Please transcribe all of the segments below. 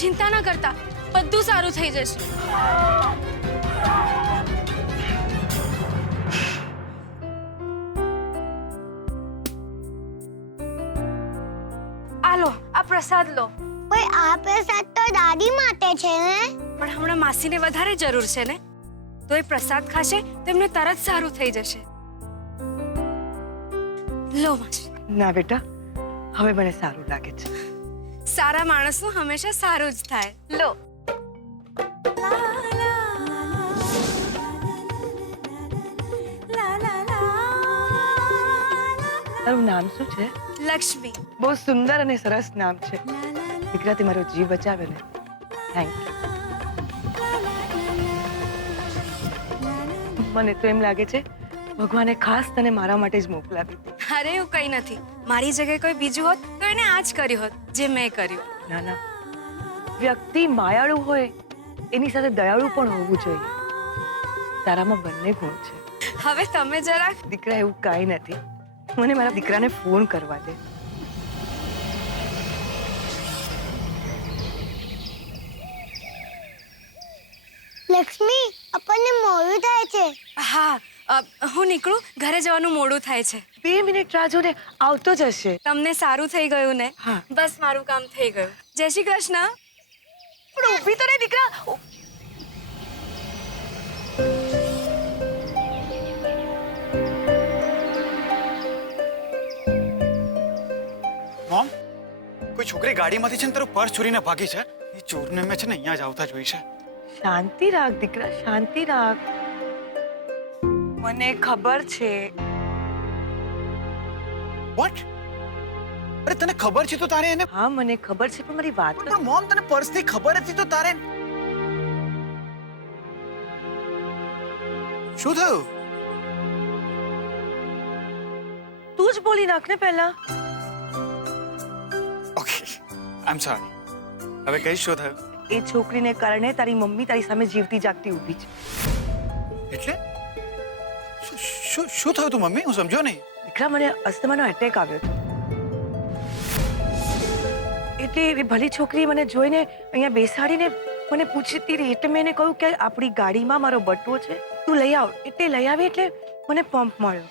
ચિંતા ના કરતા, બધું સારું થઈ જશે. આ લો, આ પ્રસાદ લો. પણ આ પ્રસાદ તો દાદી માટે છે ને. પણ હમણાં માસીને વધારે જરૂર છે ને, તો એ પ્રસાદ ખાશે તો એમને તરત સારું થઈ જશે. લો માસી. ના બેટા, હવે મને સારું લાગે છે. સારા માણસનું હંમેશા સારું જ થાય. લો. તારું નામ શું છે? લક્ષ્મી. બહુ સુંદર અને સરસ નામ છે. દીકરાથી મારો જીવ બચાવે ને, થેન્ક યુ. મને તો એમ લાગે છે ભગવાને ખાસ તને મારા માટે જ મોકલાવી હતી. અરે એવું કંઈ નથી. મારી જગ્યાએ કોઈ બીજું હોત તો એને આ જ કર્યું હોત જે મેં કર્યું. ના ના, વ્યક્તિ માયાળુ હોય એની સાથે દયાળુ પણ હોવું જોઈએ. તારામાં બંને ગુણ છે. હવે તમે જરાક. દીકરા, એવું કાંઈ નથી. મને મારા દીકરાને ફોન કરવા દે. લક્ષ્મી, આપણને મોડું થાય છે. હા, હું નીકળું. ઘરે જવાનું મોડું થાય છે. 2 મિનિટ રાહ જો ને, આવતો જ હશે. તમને સારું થઈ ગયું ને? હા. બસ મારું કામ થઈ ગયું. જય શ્રી કૃષ્ણ. પણ ઊભી તો નહીં દીકરા. મોમ, કોઈ છોકરી ગાડીમાંથી છે ને તારું પર્સ ચોરીને ભાગી છે. એ ચોરને મેં છે ને અહીંયા જ આવતા જોઈ છે. શાંતિ રાખ દીકરા, શાંતિ રાખ. મને ખબર છે. વોટ? અરે તને ખબર છે તો તારે એને. હા, મને ખબર છે, પણ મારી વાત પણ મોમ, તને પર્સની ખબર હતી તો તારે શું થયું? તું જ બોલી નાખ ને પહેલા. Okay, I am sorry. હવે કઈ શું થયું? એ છોકરીને કારણે તારી મમ્મી તારી સામે જીવતી જાગતી ઊભી છે. એટલે શું થયું તું મમ્મી? હું સમજો નહીં. દીકરા, મને અસ્થમાનો એટેક આવ્યો હતો. એટલે એ ભલી છોકરી મને જોઈને અહીંયા બેસાડીને મને પૂછતી રહી. એટલે મેં એને કહ્યું કે આપણી ગાડીમાં મારો બટવો છે, તું લઈ આવ. એટલે લઈ આવી એટલે મને પંપ મળ્યો.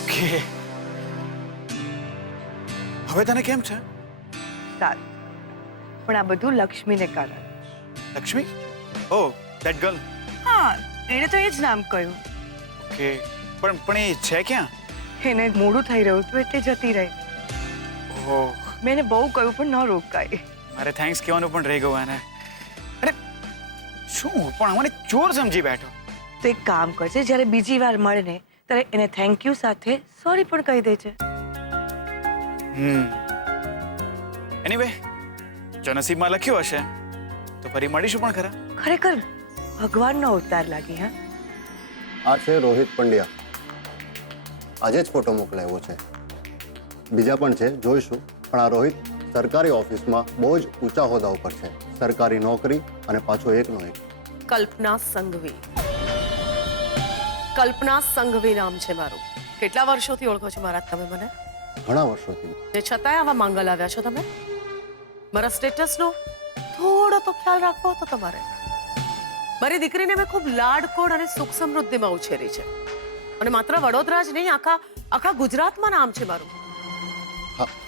ઓકે, હવે તને કેમ છે? સારું, પણ આ બધું લક્ષ્મીને કારણે. લક્ષ્મી? ઓ, ધેટ ગર્લ. હા, એણે તો એ જ નામ કહ્યું. ઓકે, પણ એ છે ક્યાં? એને મોડું થઈ રહ્યું હતું એટલે જતી રહી. ઓહ, મેં એને બહુ કહ્યું પણ ન રોકાય. મારે થેન્ક્સ કહેવાનું પણ રહી ગયું એને. અરે શું પણ મને ચોર સમજી બેઠો. તો એક કામ કરજે, જ્યારે બીજી વાર મળે ને ત્યારે એને થેન્ક યુ સાથે સોરી પણ કહી દેજે. એનીવે, જો નસીબમાં લખ્યું હશે તો ફરી મળીશું પણ ખરા. ખરેખર ભગવાનનો અવતાર લાગી. હા, આ છે રોહિત પંડ્યા. આજે જ ફોટો મોકલાવ્યો છે. બીજા પણ છે, જોઈશું. પણ આ રોહિત સરકારી ઓફિસમાં બહુ જ ઊંચા હોદ્દા ઉપર છે. સરકારી નોકરી અને પાછો એકનો એક. કલ્પના સંઘવી. કલ્પના સંઘવી નામ છે મારું. કેટલા વર્ષોથી ઓળખો છો મારા તમે મને? ઘણા વર્ષોથી. ને છતાંય આવા માંગલ આવ્યા છો તમે? મારા સ્ટેટસનો થોડો તો ખ્યાલ રાખવો હતો તમારે. મારી દીકરીને મેં ખૂબ લાડકોડ અને સુખ સમૃદ્ધિમાં ઉછેરી છે. અને માત્ર વડોદરા જ નહીં, આખા ગુજરાતમાં નામ છે મારું.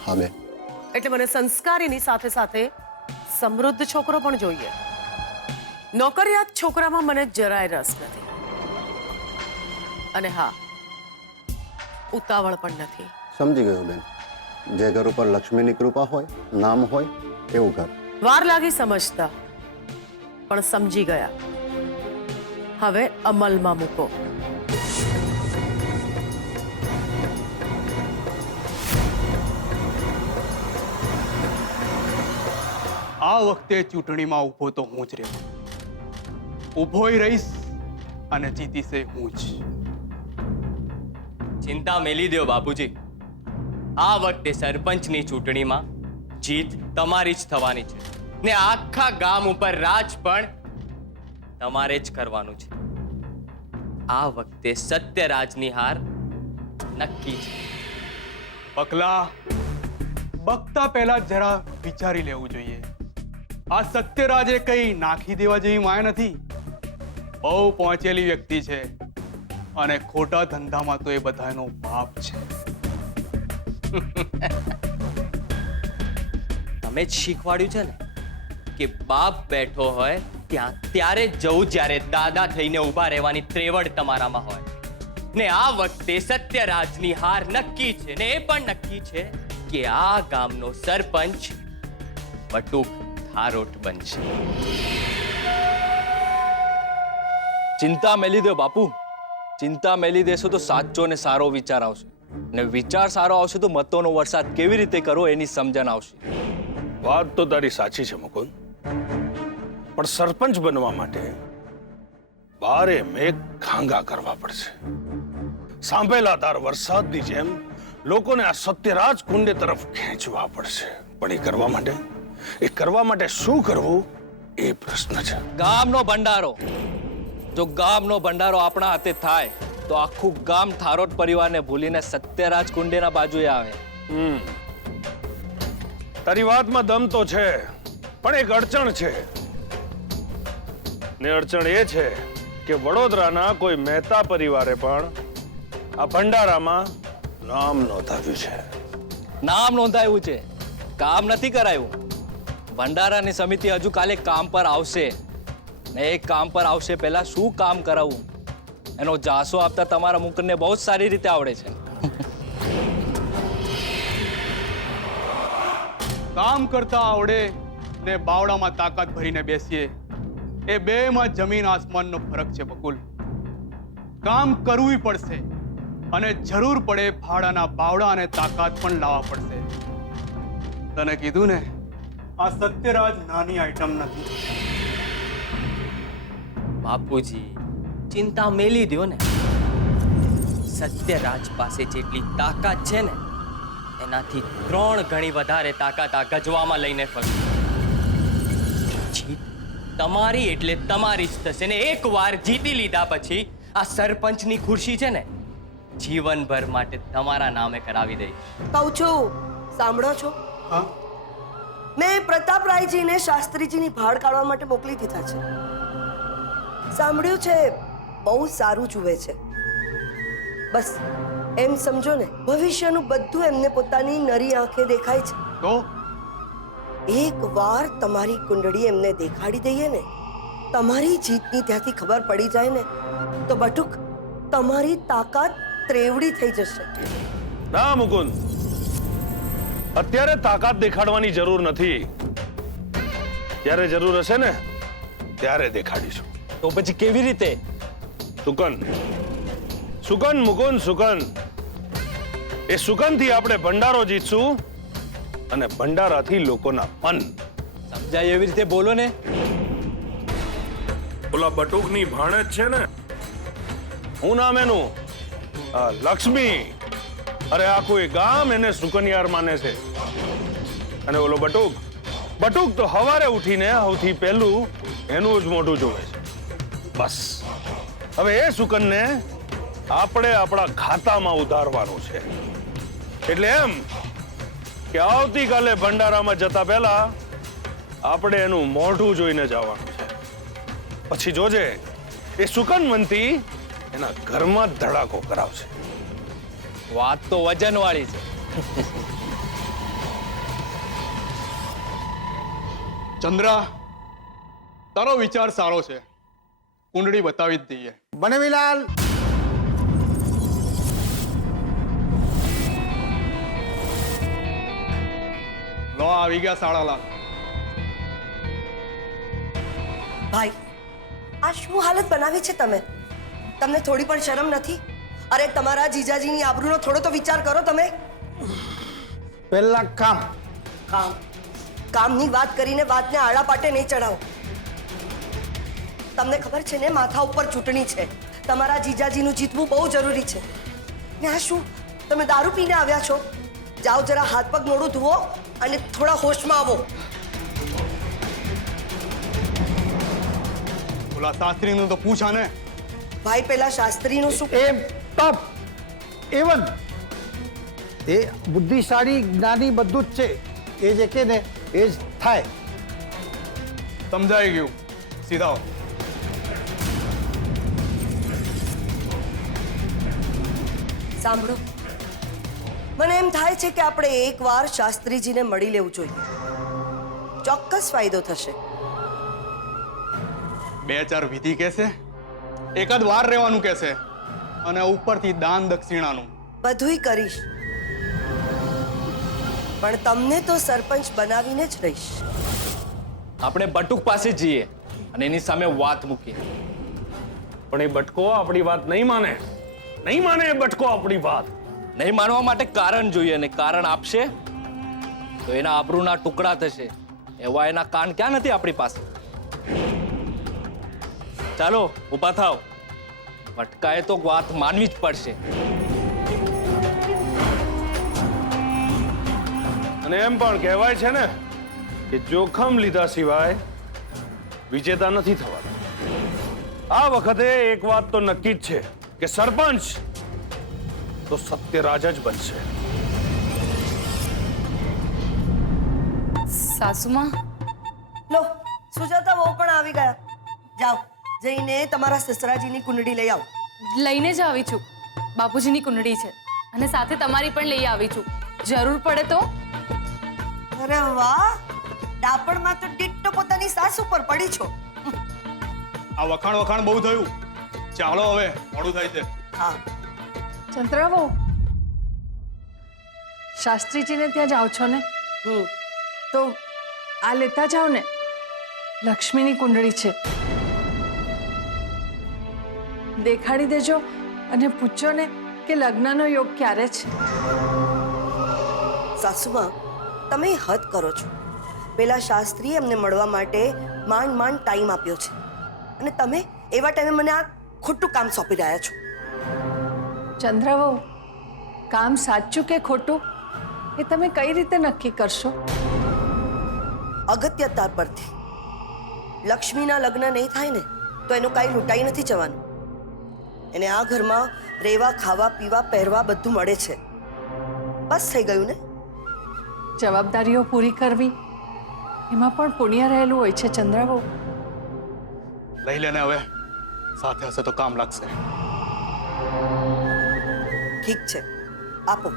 હા બેન. એટલે મને સંસ્કારીની સાથે સાથે સમૃદ્ધ છોકરો પણ જોઈએ. નોકરિયાત છોકરામાં મને જરાય રસ નથી. અને હા, ઉતાવળ પણ નથી. સમજી ગયો બેન. જે ઘર ઉપર લક્ષ્મીની કૃપા હોય, નામ હોય, એવું ઘર. વાર લાગી સમજતા, પણ સમજી ગયા. હવે અમલમાં મૂકો. આ વખતે ચૂંટણીમાં ઊભો તો હું જ રહ્યો. ઊભોય રહીશ અને જીતીશે હું જ. ચિંતા મેલી દો બાપુજી. આ વખતે સરપંચની ચૂંટણીમાં જીત તમારી જ થવાની છે ને આખા ગામ ઉપર રાજ પણ તમારે જ કરવાનું છે. આ વખતે સત્યરાજની હાર નક્કી છે. પકલા, બકતા પહેલા જરા વિચારી લેવું જોઈએ. આ સત્યરાજે કઈ નાખી દેવા જેવી માયા નથી. બહુ પહોંચેલી વ્યક્તિ છે અને ખોટા ધંધામાં તો એ બધાનો બાપ છે. તમે જ શીખવાડ્યું છે ને કે બાપ બેઠો હોય ત્યાં ત્યારે જ જવું જ્યારે દાદા થઈને ઊભા રહેવાની ત્રેવડ તમારામાં હોય. ને આ વખતે સત્યરાજની હાર નક્કી છે ને એ પણ નક્કી છે કે આ ગામનો સરપંચ બટુક થારોટ બનશે. ચિંતા મેલી દો બાપુ, ચિંતા મેલી દેશો તો સાચો ને સારો વિચાર આવશે, ને વિચાર સારો આવશે તો મતોનો વરસાદ કેવી રીતે કરવો એની સમજણ આવશે. વાત તો તારી સાચી છે મુકુંદ, પણ સરપંચ બનવા માટે બારે મેઘ ખાંગા કરવા પડશે. સાંભળેલા તાર વરસાદની જેમ લોકોને આ સત્યરાજ કુંડે તરફ ખેંચવા પડશે. પણ એ કરવા માટે શું કરવું એ પ્રશ્ન છે. ગામનો ભંડારો, જો ગામનો ભંડારો આપણા હાથે થાય તો આખું ગામ થારોટ પરિવારને ભૂલીને સત્યરાજ કુંડેના બાજુએ આવે. તારી વાતમાં દમ તો છે, પણ એક અડચણ છે. ને અડચણ એ છે કે વડોદરાના કોઈ મહેતા પરિવારે પણ આ ભંડારામાં નામ નોંધાવ્યું છે. નામ નોંધાયું છે, કામ નથી કરાયું. ભંડારાની સમિતિ હજુ કાલે કામ પર આવશે, ને એ કામ પર આવશે પહેલા શું કામ કરાવવું એનો જાસો આપતા તમારા મુકુંદને બહુ સારી રીતે આવડે છે. કામ કરતા આવડે ને બાવડામાં તાકાત ભરીને બેસીએ, એ બેમાં જમીન આસમાનનો ફરક છે બકુલ. કામ કરવું પડશે અને જરૂર પડે ભાડાના બાવડા અને તાકાત પણ લાવવા પડશે. તને કીધું ને, આ સત્યરાજ નાની આઈટમ નથી. બાપુજી ચિંતા મેલી દો ને. સત્યરાજ પાસે જેટલી તાકાત છે ને એનાથી 3 ગણી વધારે તાકાત આ ગજવામાં લઈને ફરશે. જીત તમારી એટલે તમારી જ થશે ને એકવાર જીતી લીધા પછી આ સરપંચની ખુરશી છે ને જીવનભર માટે તમારા નામે કરાવી દઈશ. કહું છું, સાંભળો છો? હા, મેં પ્રતાપરાયજીને શાસ્ત્રીજીની ભાડ કાઢવા માટે મોકલી દીધા છે. સાંભળ્યું છે બહુ સારું જુએ છે. બસ એમ સમજો ને, ભવિષ્યનું બધું એમને પોતાની નરી આંખે દેખાય છે. તો એક વાર તમારી કુંડળી એમને દેખાડી દઈએ ને, તમારી જીતની ત્યાંથી ખબર પડી જાય ને, તો બટુક તમારી તાકાત ત્રેવડી થઈ જશે. ના મુકુંદ, અત્યારે તાકાત દેખાડવાની જરૂર નથી. જ્યારે જરૂર હશે ને ત્યારે દેખાડીશું. તો પછી કેવી રીતે? સુકન મુકુંદ, સુકન. એ સુકનથી આપણે ભંડારો જીતશું અને ભંડારાથી લોકોના મન. સમજાય એવી રીતે બોલો ને. ઓલા બટુકની ભાણેજ છે ને, હું નામ એનું લક્ષ્મી. અરે આખું એ ગામ એને સુકન્યાર માને છે. અને ઓલો બટુક તો હવારે ઉઠીને સૌથી પહેલું એનું જ મોઢું જોવે છે. બસ હવે એ સુકનને આપણે આપણા ખાતામાં ઉધારવાનું છે. એટલે એમ કે આવતીકાલે ભંડારામાં જતા પહેલા આપણે એનું મોઢું જોઈને જવાનું છે. પછી જોજે એ સુકનવંતી એના ઘરમાં જ ધડાકો કરાવશે. વાત તો વજન વાળી છે. ચંદ્રા, તારો વિચાર સારો છે. કુંડળી બતાવી જ દઈએ. બનેવીલાલ, લો આવી ગયા સાળાલાલ. ભાઈ, આ શું હાલત બનાવી છે તમે? તમને થોડી પણ શરમ નથી? અરે તમારા જીજાજીની આબરૂનો થોડો તો વિચાર કરો તમે. પહેલા કામ. કામની વાત કરીને વાતને આડા પાટે નહીં ચડાવો. તમને ખબર છે ને, માથા ઉપર ચૂંટણી છે. તમારા જીજાજીનું જીતવું બહુ જરૂરી છે. ને આ શું, તમે દારૂ પીને આવ્યા છો? જાઓ જરા હાથ પગ મોઢું ધુઓ અને થોડા હોશમાં આવો. ઓલા શાસ્ત્રીનું તો પૂછા ને. ભાઈ, પેલા શાસ્ત્રીનું શું? એમ ટોપ એવન એ બુદ્ધિશાળી જ્ઞાની બધું જ છે. એ જે કે ને એ જ થાય. સમજાઈ ગયું, સીધા આવો. સાંભળો, મને એમ થાય છે કે આપણે એકવાર શાસ્ત્રીજીને મળી લેવું જોઈએ. ચોક્કસ ફાયદો થશે. 2-4 વિધિ કહેશે, એક જ વાર રહેવાનું કહેશે, અને ઉપરથી દાન દક્ષિણાનું. બધુંય કરીશ, પણ તમને તો સરપંચ બનાવીને જ રહીશ. આપણે બટુક પાસે જઈએ અને એની સામે વાત મૂકીએ. પણ એ બટકો આપણી વાત નહીં માને. નહીં માને એ બટકો આપણી વાત. નહીં માનવા માટે કારણ જોઈએ, અને કારણ આપશે તો એના આબરૂના ટુકડા થશે. એવા એના કાન ક્યાં નથી આપણી પાસે. ચાલો ઊભા થાવ. બટકાએ તો વાત માનવી જ પડશે. અને એમ પણ કહેવાય છે ને કે જોખમ લીધા સિવાય વિજેતા નથી થવાતા. આ વખતે એક વાત તો નક્કી જ છે કે સરપંચ તો સત્યરાજ જ બનશે. સાસુમાં લો, સુજાતા વહુ પણ આવી ગયા. જાઓ, જઈને તમારા સસરાજીની કુંડળી લઈ આવો. લઈને જ આવી છું. બાપુજીની કુંડળી છે અને સાથે તમારી પણ લઈ આવી છું. જરૂર પડે તો. અરે વાહ, ડાપણમાં તો ડિટ્ટો પોતાની સાસુ પર પડી છો. આ વખાણ બહુ થયું. ચાલો હવે, મોડું થાય છે. હા, ચંદ્રાવો, શાસ્ત્રીજીને ત્યાં જાઓ છો ને, તો આ લેતા જાઓ ને. લક્ષ્મીની કુંડળી છે, દેખાડી દેજો અને પૂછો ને કે લગ્નનો યોગ ક્યારે છે. સાસુમાં, તમે હદ કરો છો. પેલા શાસ્ત્રીએ અમને મળવા માટે માંડ ટાઈમ આપ્યો છે, અને તમે એવા ટાઈમે મને આ ખોટું કામ સોંપી રહ્યા છો. ચંદ્રાવો, કામ સાચું કે ખોટું એ તમે કઈ રીતે નક્કી કરશો? અગત્યતા પરથી લક્ષ્મીના લગ્ન નહીં થાય ને તો એનું કાંઈ લૂંટાઈ નથી જવાનું. એને આ ઘરમાં રહેવા, ખાવા, પીવા, પહેરવા બધું મળે છે. બસ થઈ ગયું ને. જવાબદારીઓ પૂરી કરવી એમાં પણ પુણ્ય રહેલું હોય છે ચંદ્રાવો. લઈ લેને હવે, સાથે હશે તો કામ લાગશે. ઠીક છે, આપો.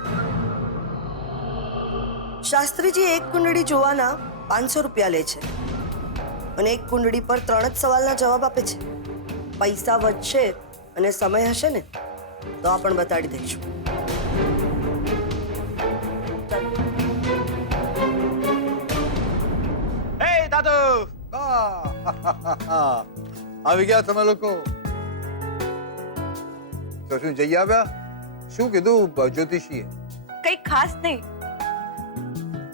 શાસ્ત્રીજી એક કુંડળી જોવાના 500 રૂપિયા લે છે, અને એક કુંડળી પર 3 જ સવાલના જવાબ આપે છે. પૈસા વધશે અને સમય હશે ને તો આ પણ બતાડી દઈશું. હે દાદુ, આવી ગયા તમે લોકો. તો શું જઈ આવ્યા? શું કીધું જ્યોતિષીએ? કંઈ ખાસ નહીં,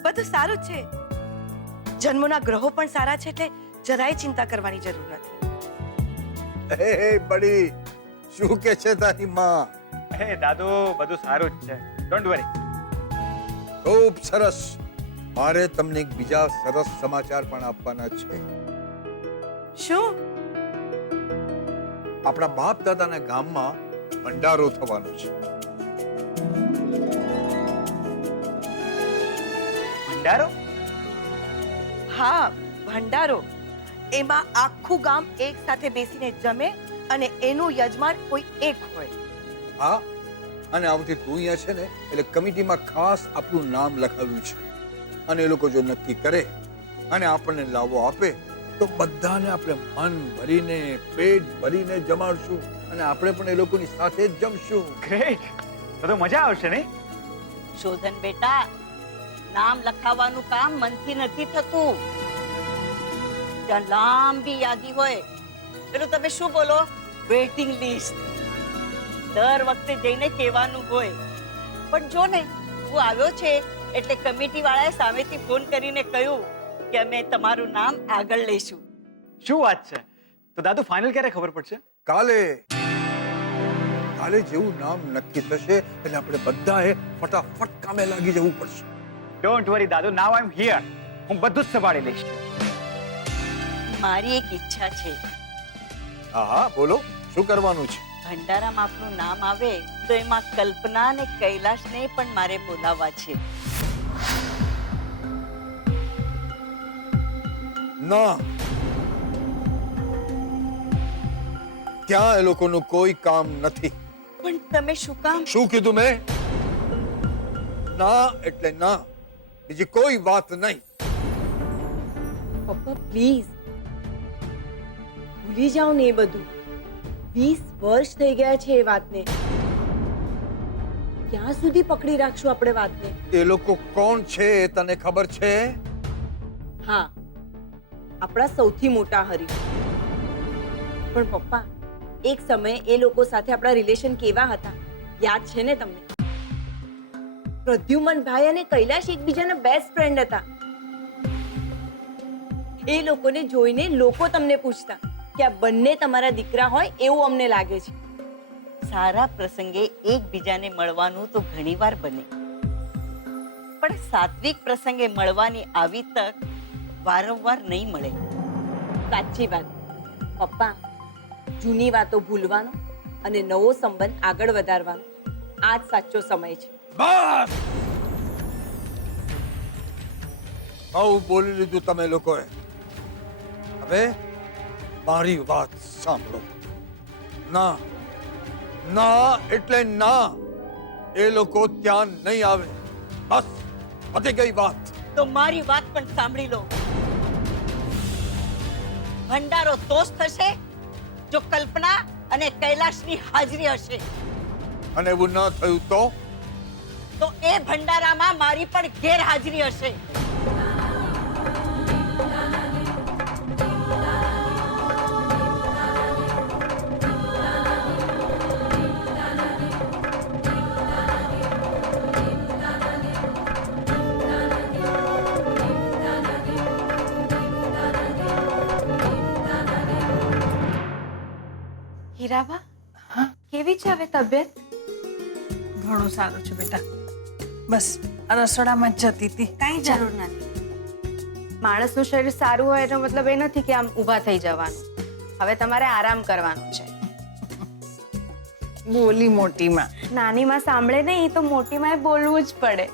બધું સારું જ છે. જન્મોના ગ્રહો પણ સારા છે, એટલે જરાય ચિંતા કરવાની જરૂર નથી. હે બડી, શું કે છે તારી માં? હે દાદુ, બધું સારું જ છે, ડોન્ટ વરી. ખૂબ સરસ. મારે તમને એક બીજા સરસ સમાચાર પણ આપવાના છે. શું? આપણા બાપ દાદાના ગામમાં ભંડારો થવાનો છે. ભંડારો? હા, ભંડારો. એમાં આખું ગામ એક સાથે બેસીને જમે અને એનું યજમાન કોઈ એક હોય. હા, અને આવતી તું અહીંયા છે ને, એટલે કમિટીમાં ખાસ આપણું નામ લખાવ્યું છે. અને એ લોકો જો નક્કી કરે અને આપણને લાવો આપે તો બધાને આપણે મન ભરીને, પેટ ભરીને જમાડશું, અને આપણે પણ એ લોકોની સાથે જ જમશું. ગ્રેટ, તો મજા આવશે નહીં? શોધન બેટા, નામ લખાવવાનું કામ મનથી નથી થતું. ત્યાં લાંબી યાદી હોય, પેલું તમે શું બોલો, વેઇટિંગ લિસ્ટ. દર વખતે જઈને કહેવાનું હોય. પણ જો ને, તું આવ્યો છે એટલે કમિટી વાળાએ સામેથી ફોન કરીને કહ્યું કે અમે તમારું નામ આગળ લઈશું. શું વાત છે? તો દાદુ, ફાઇનલ ક્યારે ખબર પડશે? કાલે જેવું નામ નક્કી થશે એટલે આપણે બધાએ ફટાફટ કામે લાગી જવું પડશે. ડોન્ટ વરી દાદુ, નાઉ આઈ એમ હિયર. હું બધું જ સંભાળી લઈશ. મારી એક ઈચ્છા છે. હા હા, બોલો, શું કરવાનું છે? ભંડારામાં આપનું નામ આવે તો એમાં કલ્પના અને કૈલાશને પણ મારે બોલાવવા છે. ના, ત્યાં એ લોકોનું કોઈ કામ નથી. પણ તમે શું કામ? શું કીધું મેં? ના એટલે ના, બીજી કોઈ વાત નહીં. પપ્પા પ્લીઝ ભૂલી જાઓ ને એ બધું. 20 વર્ષ થઈ ગયા છે એ વાતને. ક્યાં સુધી પકડી રાખશું આપણે વાતને? એ લોકો કોણ છે એ તને ખબર છે? હા, આપણા સૌથી મોટા હરીફ. પણ પપ્પા, એક સમયે એ લોકો સાથે આપણા રિલેશન કેવા હતા યાદ છે ને તમને? પ્રદ્યુમન ભાઈ અને કૈલાશ એકબીજાના બેસ્ટ ફ્રેન્ડ હતા. એ લોકોને જોઈને લોકો તમને પૂછતા કે આ બંને તમારા દીકરા હોય એવું અમને લાગે છે. સારા પ્રસંગે એકબીજાને મળવાનું તો ઘણીવાર બને, પણ સાત્વિક પ્રસંગે મળવાની આવી તક વારંવાર નહીં મળે. સાચી વાત પપ્પા. જૂની વાતો ભૂલવાનો અને નવો સંબંધ આગળ વધારવાનો આ જ સાચો સમય છે. બસ, બહુ બોલી લીધું તમે લોકોએ. હવે મારી વાત સાંભળો. ના, ના એટલે ના. એ લોકો ત્યાં નહીં આવે. બસ પતી ગઈ વાત. તો મારી વાત પણ સાંભળી લો. ભંડારો તો જ થશે જો કલ્પના અને કૈલાશની હાજરી હશે. અને એવું ન થયું તો એ ભંડારામાં મારી પણ ગેરહાજરી હશે. હીરાબા, કેવી છે હવે તબિયત? ઘણું સારું છે બેટા. બસ આ રસોડામાં જ જતી હતી. કઈ જરૂર નથી. માણસનું શરીર સારું હોય એનો મતલબ એ નથી કે આમ ઊભા થઈ જવાનું. હવે તમારે આરામ કરવાનો છે. બોલી મોટીમાં. નાનીમાં સાંભળે નહીં તો મોટીમાં બોલવું જ પડે.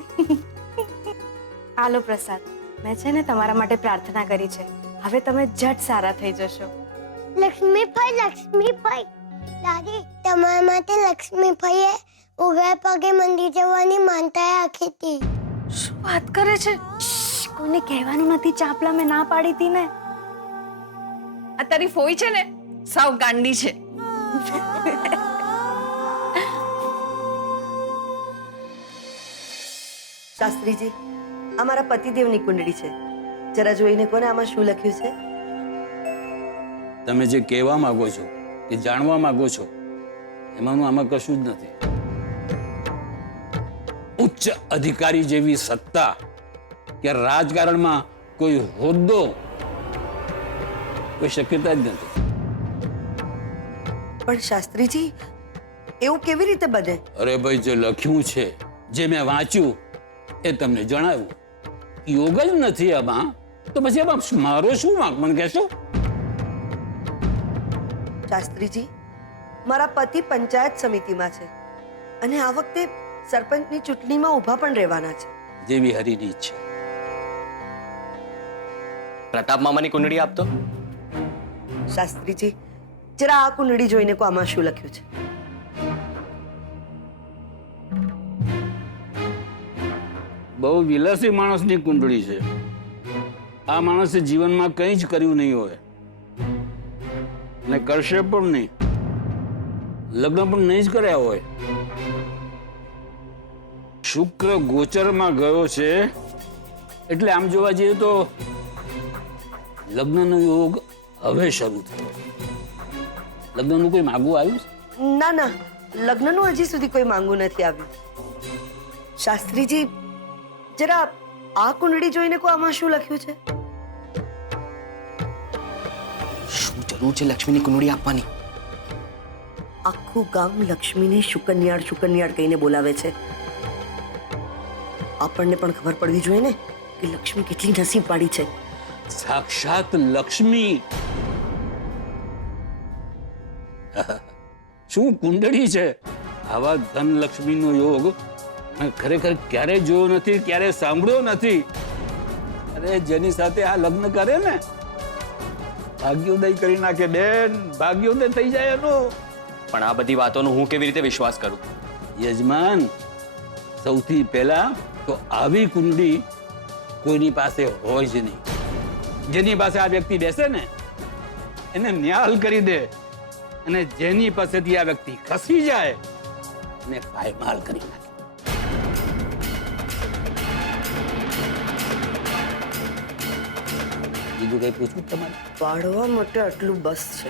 આલો પ્રસાદ. મેં છે ને તમારા માટે પ્રાર્થના કરી છે. હવે તમે જટ સારા થઈ જશો. લક્ષ્મીભાઈ, દાદી તમારા માટે લક્ષ્મીભાઈએ ઉગા પગે મંદિર જવાની માનતા રાખી હતી. શું વાત કરે છે? કોઈને કહેવાનું નથી. ચાપલા મેં ના પાડી હતી ને. આ તારી ફોઈ છે ને સાવ ગાંડી છે. શાસ્ત્રીજી, આ મારા પતિદેવની કુંડળી છે. જરા જોઈને કોને આમાં શું લખ્યું છે? તમે જે કહેવા માંગો છો કે જાણવા માંગો છો એમાંનું આમાં કશું જ નથી. ઉચ્ચ અધિકારી જેવી સત્તા કે રાજકારણમાં કોઈ હોદ્દો કોઈ શક્યતા જ નથી. પણ શાસ્ત્રીજી, એવું કેવી રીતે બને? અરે ભાઈ, જે લખ્યું છે, જે મેં વાંચ્યું એ તમને જણાવ્યું. યોગ જ નથી આમાં તો પછી આમાં મારો શું વાંક મને કહેશો? શાસ્ત્રીજી, મારા પતિ પંચાયત સમિતિમાં છે અને આ વખતે સરપંચની ચૂંટણીમાં ઊભા પણ રહેવાના છે. જેવી હરીની ઈચ્છા. પ્રતાપ મામાની કુંડળી આપતો. શાસ્ત્રીજી, જરા આ કુંડળી જોઈને કો આમાં શું લખ્યું છે? બહુ વિલાસી માણસની કુંડળી છે. આ માણસે જીવનમાં કંઈ જ કર્યું નહીં હોય ને કરશે પણ નહીં. લગ્ન પણ નહીં જ કર્યા હોય. શુક્ર ગોચરમાં ગયો છે એટલે આમ જોવા જઈએ તો લગ્નનો યોગ હવે શરૂ થયો. લગ્નનું કોઈ માગવું આવ્યું છે? ના ના, લગ્નનું હજી સુધી કોઈ માંગવું નથી આવ્યું. શાસ્ત્રીજી, જરા આ કુંડળી જોઈને કો આમાં શું લખ્યું છે? શું જરૂર છે લક્ષ્મીની કુંડળી આપવાની? આખું ગામ લક્ષ્મીને શુકન્યાળ શુકન્યાળ કહીને બોલાવે છે. આપણને પણ ખબર પડવી જોઈએ ને કે લક્ષ્મી કેટલી નસીબવાળી છે. સાક્ષાત લક્ષ્મી. શું કુંડળી છે! આવા ધન લક્ષ્મીનો યોગ મેં ખરેખર ક્યારેય જોયો નથી, ક્યારેય સાંભળ્યો નથી. અરે જેની સાથે આ લગ્ન કરે ને ભાગ્યોદય કરી નાખે બેન, ભાગ્યોદય થઈ જાય એનો. પણ આ બધી વાતોનો હું કેવી રીતે વિશ્વાસ કરું? યજમાન, સૌથી પહેલા તો આવી કુંડળી કોઈની પાસે હોય જ નહીં. જેની પાસે આ વ્યક્તિ બેસે ને એને ન્યાલ કરી દે, અને જેની પાસેથી આ વ્યક્તિ ખસી જાય એને પાયમાલ કરી નાખે. બીજું કઈ પૂછવું તમારે? વાળવા માટે આટલું બસ છે.